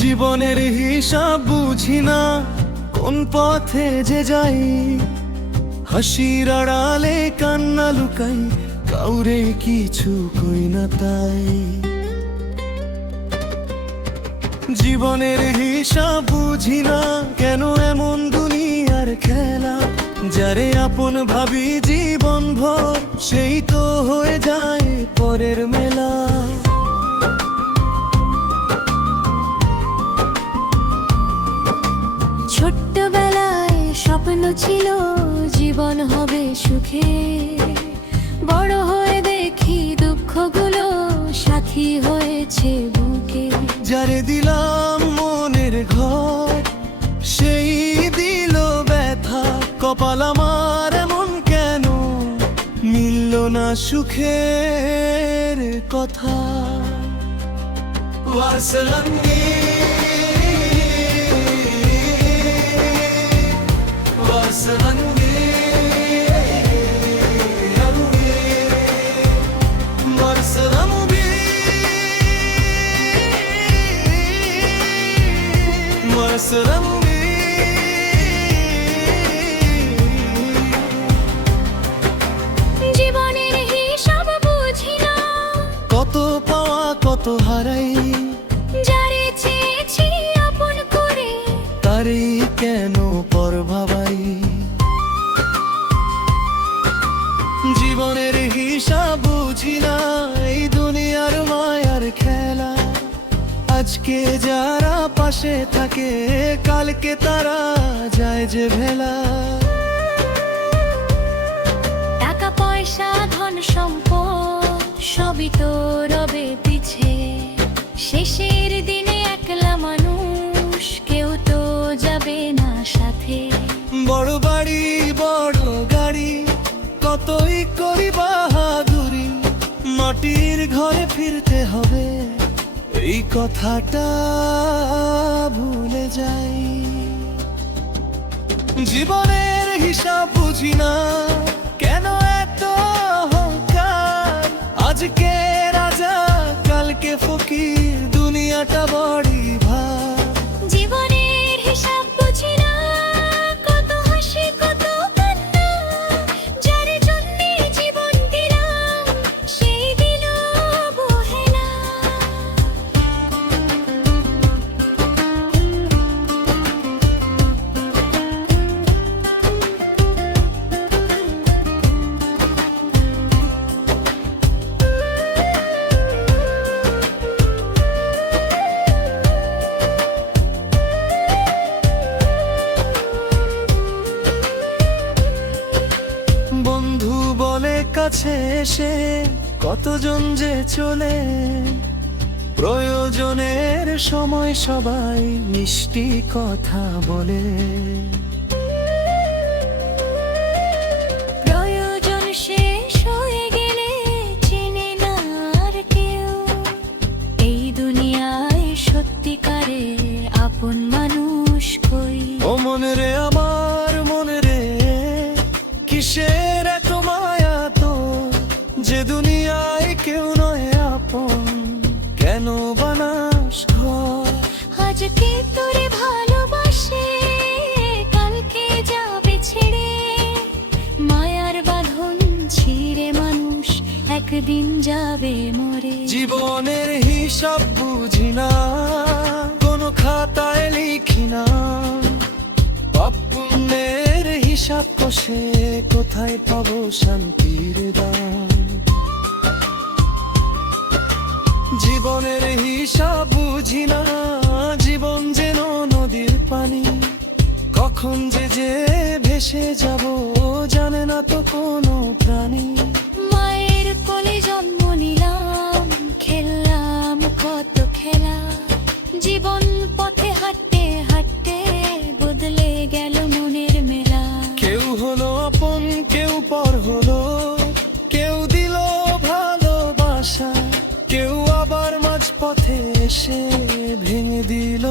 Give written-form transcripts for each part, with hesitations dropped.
জীবনের হিসাব বুঝি না কোন পথে যে যাই, হাসির আড়ালে কান্না লুকাই, কাউরে কিছু কই না তাই। জীবনের হিসাব বুঝি না কেন এমন দুনিয়ার খেলা, যারে আপন ভাবি জীবন ভর সেই তো হয়ে যায় পরের মেলা। ছোট্টবেলায় স্বপ্ন ছিল জীবন হবে সুখে, বড় হয়ে দেখি দুঃখগুলো সাথী হয়েছে বুকে। যারে দিলাম মনের ঘর সেই দিল ব্যথা, কপাল আমার এমন কেন মিলল না সুখের কথা। ওয়াসলামনি ওয়াসলামনি ওয়াসলামনি ওয়াসলামনি। জীবনের হিসাব বুঝি না, কত পাওয়া কত হারাই, যারে চেয়েছি আপন করে তারে কেন পর ভাবাই। জীবনের হিসাব বুঝি না এই দুনিয়ার মায়ার খেলা, আজকে যারা পাশে থাকে কালকে তারা যায় যে ভেলা। টাকা পয়সা ধন সম্পদ সবই তো রবে পিছে, শেষের দিনে একলা মানুষ কেউ তো যাবে না সাথে। বড় বাড়ি বড় গাড়ি কতই করি বাহাদুরি, মাটির ঘরে ফিরতে হবে এই কথাটা ভুলে যাই। জীবনের হিসাব বুঝি না কেন এত অহংকার, আজকে রাজা কালকে ফকির দুনিয়াটা বড়ি ভার। জীবনের হিসাব বুঝি না কত হাসি কত কান্না, যার জন্যে জীবন দিলাম সেই দিল অবহেলা। বন্ধু বলে কাছে এসে কতজন যে চলে, প্রয়োজনের সময় সবাই মিষ্টি কথা বলে। প্রয়োজন শেষ হয়ে গেলে চেনে না আর কেউ, এই দুনিয়ায় সত্যিকারের আপন মানুষ কই। ও মনে রে আমার মনে রে, কিসের এত মায়া তো, যে দুনিয়ায় কেউ নয় আপন, কেন বানাস ঘর। আজকে তোরে ভালোবাসে কালকে যাবে ছেড়ে, মায়ার বাঁধন ছিঁড়ে মানুষ একদিন যাবে মরে। জীবনের হিসাব বুঝি না কোনো খাতায় লিখি না, পাপ পুণ্যের হিসাব কষে কোথায় পাবো শান্তির দাম। জীবনের হিসাব বুঝি না জীবন যেন নদীর পানি, কখন যে ভেসে যাব জানে না তো কোনো প্রাণী। মায়ের কোলে জন্ম নিলাম খেললাম কত খেলা, জীবন পথে হাঁটতে হাঁটতে বদলে গেল মনের মেলা। কেউ হলো আপন কেউ পর হলো, কেউ দিল ভালোবাসা, কেউ আবার মাঝপথে এসে ভেঙে দিল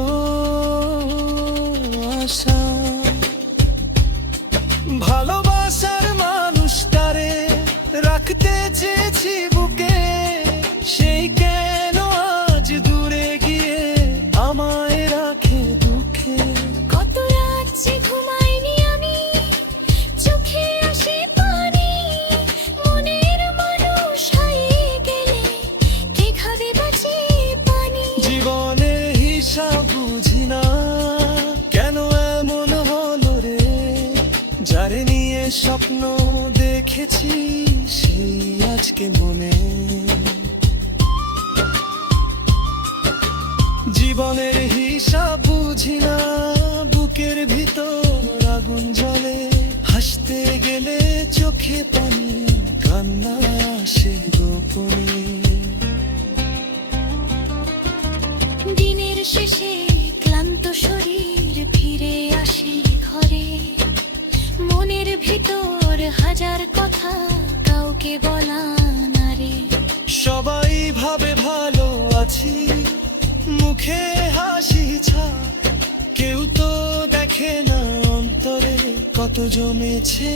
আশা। ভালোবাসার মানুষটারে রাখতে চেয়েছি বুকে, সেই কেন আজ দূরে গিয়ে আমায় স্বপ্ন দেখেছি সেই আজকে মনে, জীবনের হিসাব বুঝি না, বুকের ভিতর আগুন জ্বলে, হাসতে গেলে চোখে পানি, কান্না আসে গোপনে। দিনের শেষে ক্লান্ত শরীর ফিরে আসি ঘরে, মনের ভিতর হাজার কথা কাউকে বলা না রে। সবাই ভাবে ভালো আছি, মুখে হাসি ছাপ, কেউ তো দেখে না অন্তরে কত জমেছে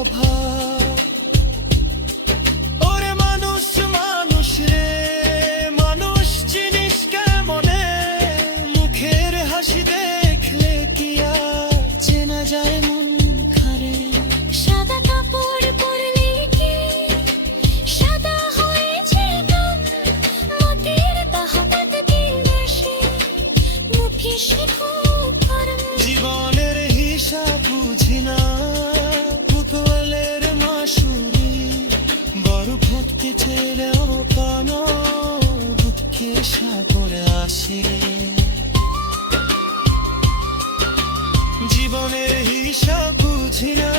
অভাব। ওরে মানুষ মানুষ রে, মানুষ চিনিস কেমনে, মুখের হাসি দেখলে কি আর চেনা যায় মন খারে। সাদা কাপড় পরলে কি সাদা হয়েছে রং, মতির তাহাতে দিন আসে মুখে শেখো করম। জীবনের হিসাব বুঝি না, বুকওয়ালের মাসুরি, বড় ভক্তি ছেলেও পান দুঃখে সাগরে আসে। জীবনের হিসাব বুঝি না,